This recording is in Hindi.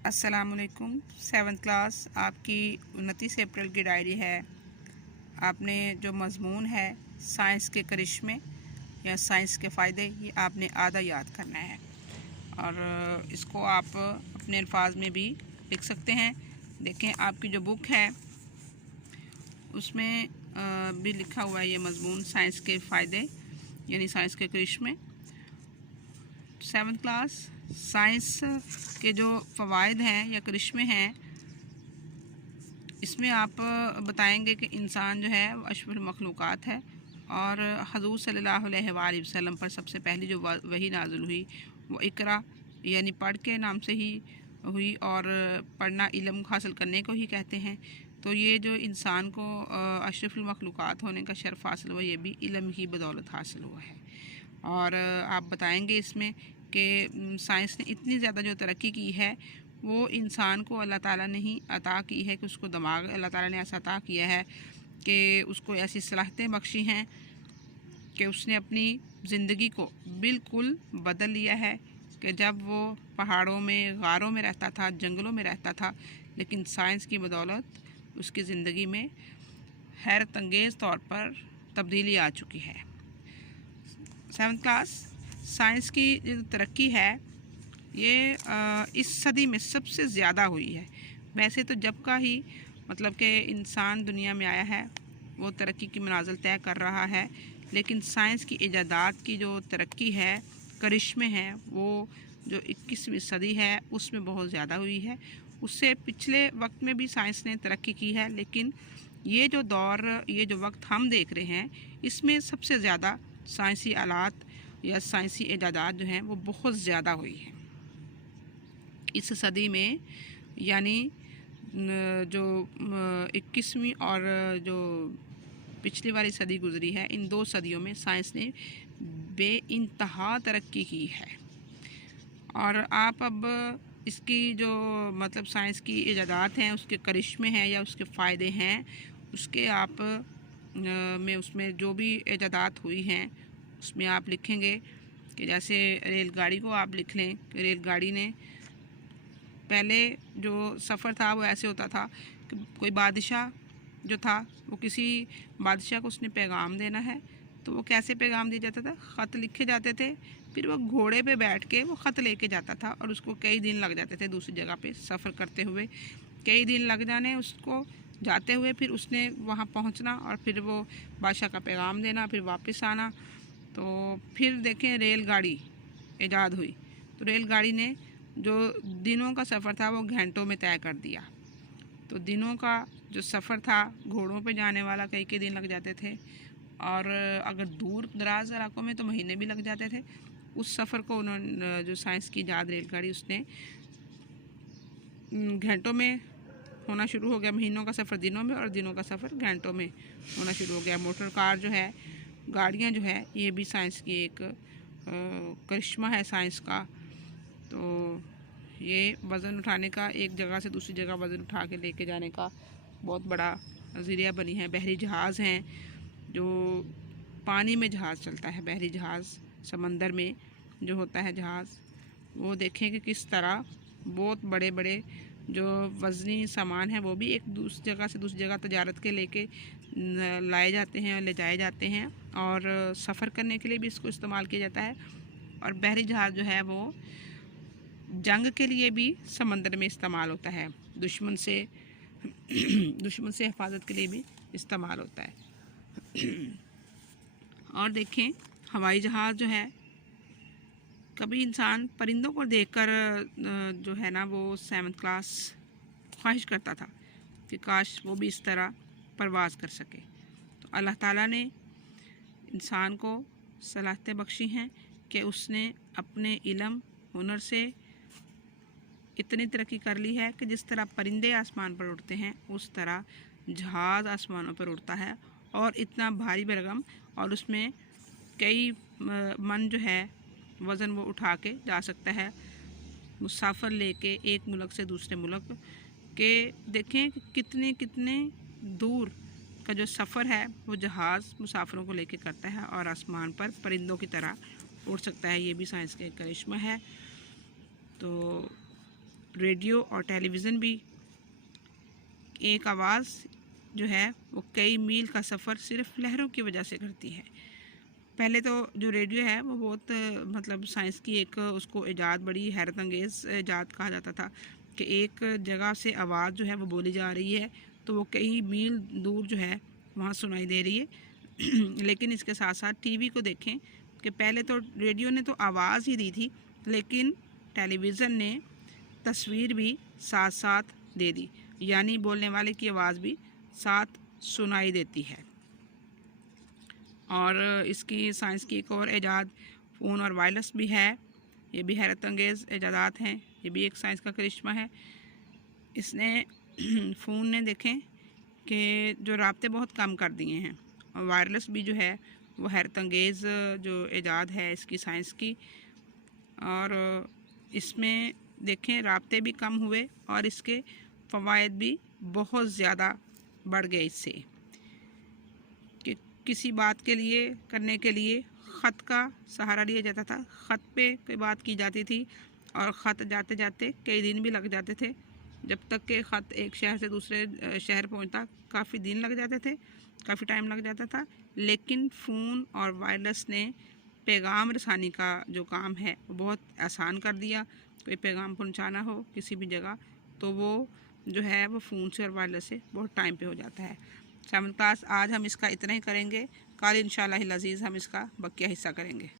अस्सलामुअलैकुम। 7th क्लास आपकी 29 अप्रैल की डायरी है। आपने जो मज़मून है साइंस के करिश्मे या साइंस के फ़ायदे, ये आपने आधा याद करना है और इसको आप अपने अल्फाज में भी लिख सकते हैं। देखें आपकी जो बुक है उसमें भी लिखा हुआ है ये मज़मून साइंस के फ़ायदे यानी साइंस के करिश्मे। 7th क्लास साइंस के जो फ़वाइद हैं या करिश्मे हैं, इसमें आप बताएंगे कि इंसान जो है वो अशरफुल मखलूक़ात है और हज़ूर सल्लल्लाहु अलैहि वसल्लम पर सबसे पहली जो वही नाज़िल हुई वो इकरा यानी पढ़ के नाम से ही हुई और पढ़ना इल्म हासिल करने को ही कहते हैं। तो ये जो इंसान को अशरफुल मखलूक़ात होने का शर्फ़ हासिल हुआ, ये भी इल्म की बदौलत हासिल हुआ है। और आप बताएंगे इसमें कि साइंस ने इतनी ज़्यादा जो तरक्की की है वो इंसान को अल्लाह ताला ने ही अता की है कि उसको दिमाग अल्लाह ताला ने ऐसा अता किया है कि उसको ऐसी सलाहियतें बख्शी हैं कि उसने अपनी ज़िंदगी को बिल्कुल बदल लिया है। कि जब वो पहाड़ों में, गारों में रहता था, जंगलों में रहता था, लेकिन साइंस की बदौलत उसकी ज़िंदगी में हैरत अंगेज़ तौर पर तब्दीली आ चुकी है। 7th क्लास साइंस की जो तरक्की है ये इस सदी में सबसे ज़्यादा हुई है। वैसे तो जब का ही मतलब कि इंसान दुनिया में आया है वो तरक्की की मनाजिल तय कर रहा है, लेकिन साइंस की ईजादात की जो तरक्की है, करिश्मे हैं, वो जो 21वीं सदी है उसमें बहुत ज़्यादा हुई है। उससे पिछले वक्त में भी साइंस ने तरक्की की है, लेकिन ये जो दौर, ये जो वक्त हम देख रहे हैं, इसमें सबसे ज़्यादा साइंसी आलात या साइंसी ईजादात जो हैं वो बहुत ज़्यादा हुई है इस सदी में। यानी जो 21वीं और जो पिछली वाली सदी गुजरी है, इन दो सदियों में साइंस ने बेइंतहा तरक्की की है। और आप अब इसकी जो मतलब साइंस की ईजादात हैं, उसके करिश्मे हैं या उसके फ़ायदे हैं, उसके आप में उसमें जो भी ईजादात हुई हैं उसमें आप लिखेंगे कि जैसे रेलगाड़ी को आप लिख लें कि रेलगाड़ी ने पहले जो सफ़र था वो ऐसे होता था कि कोई बादशाह जो था वो किसी बादशाह को उसने पैगाम देना है तो वो कैसे पैगाम दिया जाता था, ख़त लिखे जाते थे, फिर वो घोड़े पे बैठ के वो ख़त लेके जाता था और उसको कई दिन लग जाते थे दूसरी जगह पे सफ़र करते हुए। कई दिन लग जाने उसको जाते हुए, फिर उसने वहाँ पहुँचना और फिर वो बादशाह का पैगाम देना, फिर वापस आना। तो फिर देखें रेलगाड़ी ईजाद हुई तो रेलगाड़ी ने जो दिनों का सफ़र था वो घंटों में तय कर दिया। तो दिनों का जो सफ़र था घोड़ों पे जाने वाला कई दिन लग जाते थे और अगर दूर दराज इलाकों में तो महीने भी लग जाते थे। उस सफ़र को उन्होंने जो साइंस की ईजाद रेलगाड़ी उसने घंटों में होना शुरू हो गया। महीनों का सफ़र दिनों में और दिनों का सफ़र घंटों में होना शुरू हो गया। मोटर कार जो है, गाड़ियाँ जो है, ये भी साइंस की एक करिश्मा है साइंस का। तो ये वज़न उठाने का, एक जगह से दूसरी जगह वज़न उठा के लेके जाने का बहुत बड़ा ज़रिया बनी है। बहरी जहाज़ हैं, जो पानी में जहाज़ चलता है, बहरी जहाज़, समंदर में जो होता है जहाज़, वो देखें कि किस तरह बहुत बड़े बड़े जो वज़नी सामान है वो भी एक दूसरी जगह से दूसरी जगह तजारत के लेके लाए जाते हैं और ले जाए जाते हैं और सफ़र करने के लिए भी इसको इस्तेमाल किया जाता है। और बहरी जहाज़ जो है वो जंग के लिए भी समंदर में इस्तेमाल होता है, दुश्मन से हिफाजत के लिए भी इस्तेमाल होता है। और देखें हवाई जहाज़ जो है, कभी इंसान परिंदों को देखकर जो है ना वो 7th क्लास ख्वाहिश करता था कि काश वो भी इस तरह परवाज़ कर सके। तो अल्लाह ताला ने इंसान को सलाहियतें बख्शी हैं कि उसने अपने इल्म हुनर से इतनी तरक्की कर ली है कि जिस तरह परिंदे आसमान पर उड़ते हैं उस तरह जहाज़ आसमानों पर उड़ता है और इतना भारी भरकम, और उसमें कई मन जो है वज़न वो उठा के जा सकता है, मुसाफिर लेके एक मुल्क से दूसरे मुल्क के। देखें कि कितने कितने दूर का जो सफ़र है वो जहाज़ मुसाफिरों को लेके करता है और आसमान पर परिंदों की तरह उड़ सकता है। ये भी साइंस का एक करिश्मा है। तो रेडियो और टेलीविज़न भी एक आवाज़ जो है वो कई मील का सफ़र सिर्फ लहरों की वजह से करती है। पहले तो जो रेडियो है वो बहुत मतलब साइंस की एक उसको ईजाद बड़ी हैरत अंगेज़ ईजाद कहा जाता था कि एक जगह से आवाज़ जो है वो बोली जा रही है तो वो कई मील दूर जो है वहाँ सुनाई दे रही है। लेकिन इसके साथ साथ टीवी को देखें कि पहले तो रेडियो ने तो आवाज़ ही दी थी, लेकिन टेलीविज़न ने तस्वीर भी साथ साथ दे दी, यानी बोलने वाले की आवाज़ भी साथ सुनाई देती है। और इसकी साइंस की एक और ईजाद फ़ोन और वायरलेस भी है। ये भी हैरत अंगेज़ ईजादात हैं, ये भी एक साइंस का करिश्मा है। इसने फ़ोन ने देखें कि जो राब्ते बहुत कम कर दिए हैं, और वायरलेस भी जो है वो हैरत अंगेज़ जो ईजाद है इसकी साइंस की। और इसमें देखें राब्ते भी कम हुए और इसके फ़वाइद भी बहुत ज़्यादा बढ़ गए इससे। कि किसी बात के लिए करने के लिए ख़त का सहारा लिया जाता था, ख़त पे कोई बात की जाती थी और ख़त जाते जाते कई दिन भी लग जाते थे। जब तक के ख़त एक शहर से दूसरे शहर पहुंचता काफ़ी दिन लग जाते थे, काफ़ी टाइम लग जाता था। लेकिन फ़ोन और वायरलेस ने पैगाम रसानी का जो काम है वो बहुत आसान कर दिया। कोई पैगाम पहुंचाना हो किसी भी जगह तो वो जो है वो फ़ोन से और वायरलेस से बहुत टाइम पे हो जाता है। 7th क्लास आज हम इसका इतना ही करेंगे, कल इंशाअल्लाह अज़ीज़ हम इसका बकिया हिस्सा करेंगे।